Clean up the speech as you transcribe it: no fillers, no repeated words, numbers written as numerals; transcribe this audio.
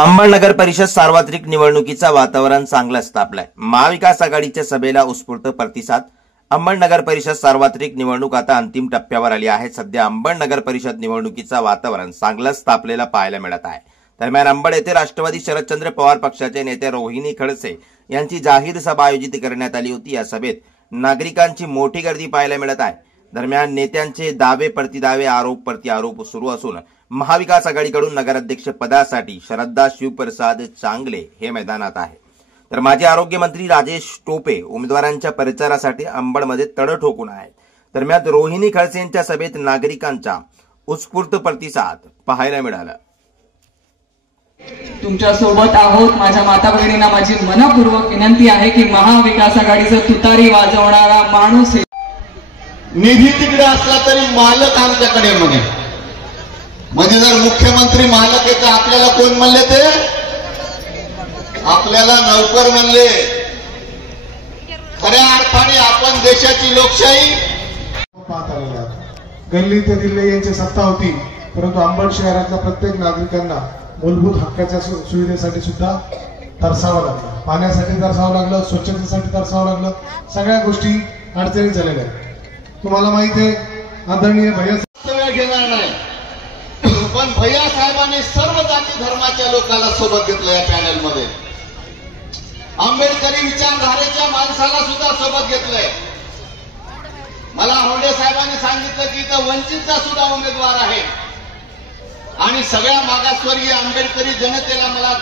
अंबड नगर परिषद सार्वत्रिक निवडणुकीचा वातावरण चांगलंच तापलंय। महाविकास आघाडीच्या सभेला उत्स्फूर्त प्रतिसाद। अंबड नगर परिषद सार्वत्रिक निवडणूक आता अंतिम टप्प्यावर आली आहे। सध्या अंबड नगर परिषद निवडणुकीचा वातावरण चांगलंच तापलेला पाहायला मिळत आहे। दरम्यान अंबड येथे राष्ट्रवादी शरदचंद्र पवार पक्षाचे नेते रोहिणी खडसे यांची जाहीर सभा आयोजित करण्यात आली होती। या सभेत नागरिकांची मोठी गर्दी पाहायला मिळत आहे। दरम्यान नेत्यांचे दावे प्रतिदावे आरोप प्रत्यारोप सुरू असून महाविकास आघाडीकडून नगराध्यक्ष पदासाठी श्रद्धा शिवप्रसाद चांगले हे मैदानात आहे, तर माजी आरोग्य मंत्री राजेश टोपे उमेदवारांच्या प्रचारासाठी अंबडमध्ये तड ठोकून आहेत। दरम्यान रोहिणी खडसे यांच्या सभेत नागरिकांचा उत्स्फूर्त प्रतिसाद पाहायला मिळाला। तुमच्या सोबत आहोत। माझ्या माता भगिनींना माझी मनपूर्वक विनंती आहे की महाविकास आघाडीचं तुतारी वाजवणारा माणूस निधी तिकडे असला तरी मालक आमच्याकडे म्हणजे जर मुख्यमंत्री मालक आहे तर आपल्याला कोण म्हणले? ते आपल्याला नौकर म्हणले। खऱ्या अर्थाने आपण देशाची लोकशाही पाहत आलेलो आहोत। गल्ली ते दिल्ली यांची सत्ता होती, परंतु अंबड शहरातल्या प्रत्येक नागरिकांना मूलभूत हक्काच्या सुविधेसाठी सुद्धा तरसावं लागलं, पाण्यासाठी तरसावं लागलं, स्वच्छतेसाठी तरसावं लागलं, सगळ्या गोष्टी अडचणीत झालेल्या आहेत। तुम्हाला माहिती आहे आदरणीय भैया घेणार नाही, पण भैया साहेबांनी सर्व जाती धर्माच्या लोकांना सोबत घेतलं। या पॅनल मध्ये आंबेडकरी विचारधारेच्या माणसाला सुद्धा सोबत घेतलंय। मला होंडे साहेबांनी सांगितलं की इथं वंचितचा सुद्धा उमेदवार आहे आणि सगळ्या मागासवर्गीय आंबेडकरी जनतेला मला